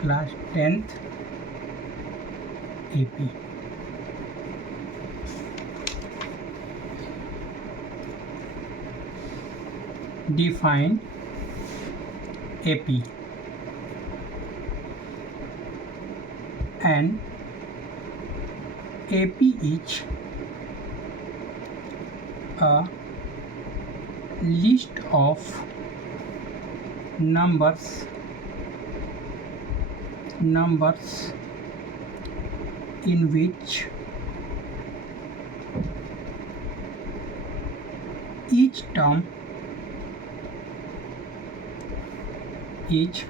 Class 10th AP। Define AP। An AP is a list of numbers in which each term is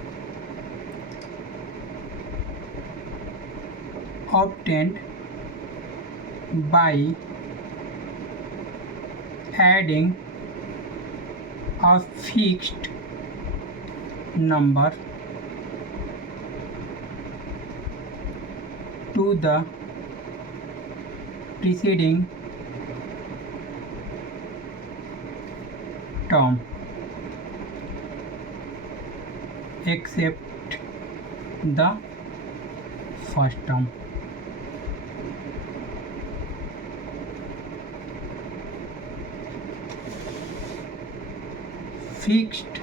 obtained by adding a fixed number to the preceding term except the first term। Fixed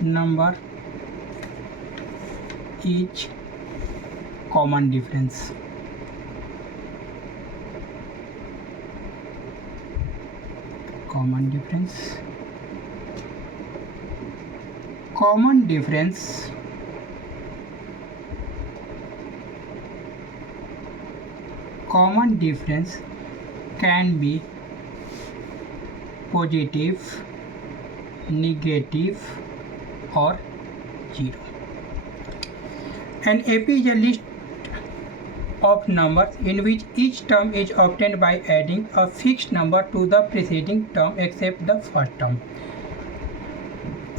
number is common difference। Common difference can be positive, negative or zero। An AP is a list of numbers in which each term is obtained by adding a fixed number to the preceding term except the first term।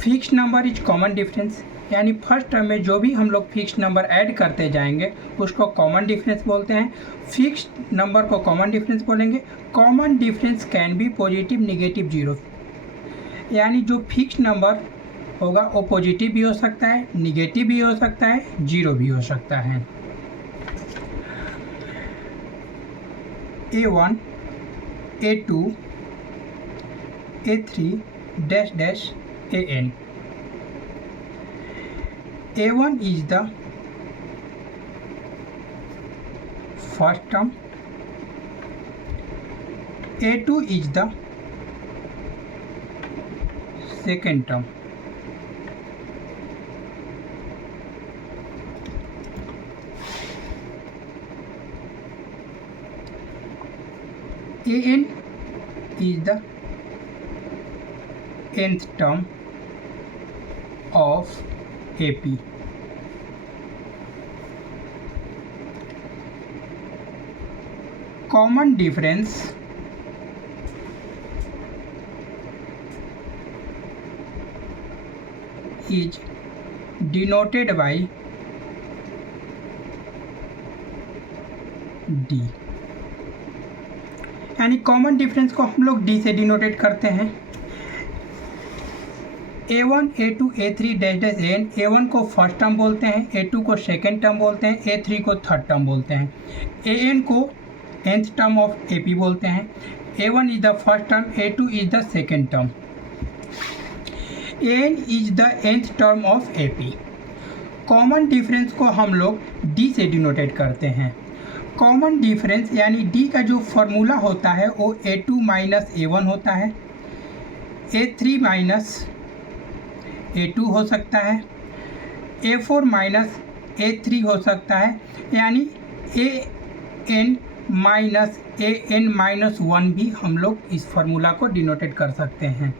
Fix number is common difference, यानी first term में जो भी हम लोग fix number add करते जाएंगे उसको common difference बोलते हैं। फिक्स नंबर को कॉमन डिफरेंस बोलेंगे। Common difference can be positive, negative, zero, यानी जो फिक्स नंबर होगा वो पॉजिटिव भी हो सकता है, नेगेटिव भी हो सकता है, जीरो भी हो सकता है। A1, A2, A3 dash dash AN। A1 is the first term, A2 is the second term, AN is the nth term of AP। Common difference is denoted by D, यानी common difference को हम लोग D से denotate करते हैं। A1, A2, A3 dash dash AN। A1 को first term बोलते हैं, A2 को सेकेंड टर्म बोलते हैं, A3 को थर्ड टर्म बोलते हैं, AN को nth टर्म ऑफ AP बोलते हैं। A1 is the first term, A2 is the second term, AN is the nth term of AP। Common difference को हम लोग D से डिनोटेट करते हैं। कॉमन डिफरेंस यानी D का जो फॉर्मूला होता है वो A2 माइनस A1 होता है, A3 माइनस A2 हो सकता है, A4 माइनस A3 हो सकता है, यानी AN माइनस AN माइनस 1 भी हम लोग इस फॉर्मूला को डिनोटेट कर सकते हैं।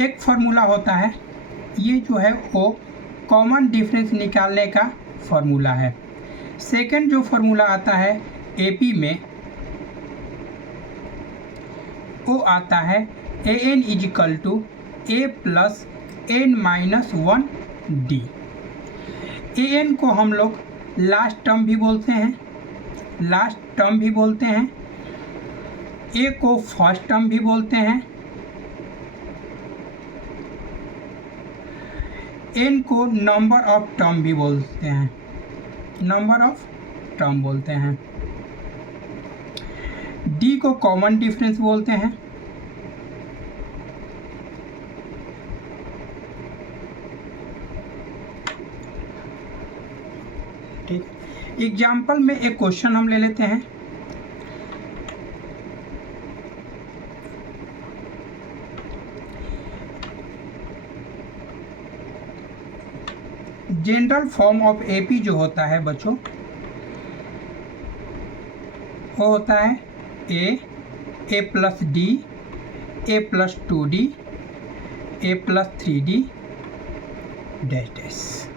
एक फॉर्मूला होता है, ये जो है वो कॉमन डिफरेंस निकालने का फॉर्मूला है। सेकंड जो फॉर्मूला आता है AP में वो आता है AN equal to A plus N minus 1 D। AN को हम लोग लास्ट टर्म भी बोलते हैं, A को फर्स्ट टर्म भी बोलते हैं, एन को नंबर ऑफ टर्म भी बोलते हैं, नंबर ऑफ टर्म बोलते हैं। डी को कॉमन डिफरेंस बोलते हैं। ठीक, एग्जाम्पल में एक क्वेश्चन हम ले लेते हैं। जनरल फॉर्म ऑफ एपी जो होता है बच्चों, वो होता है ए प्लस डी, ए प्लस 2D, ए प्लस 3D डैश डैश।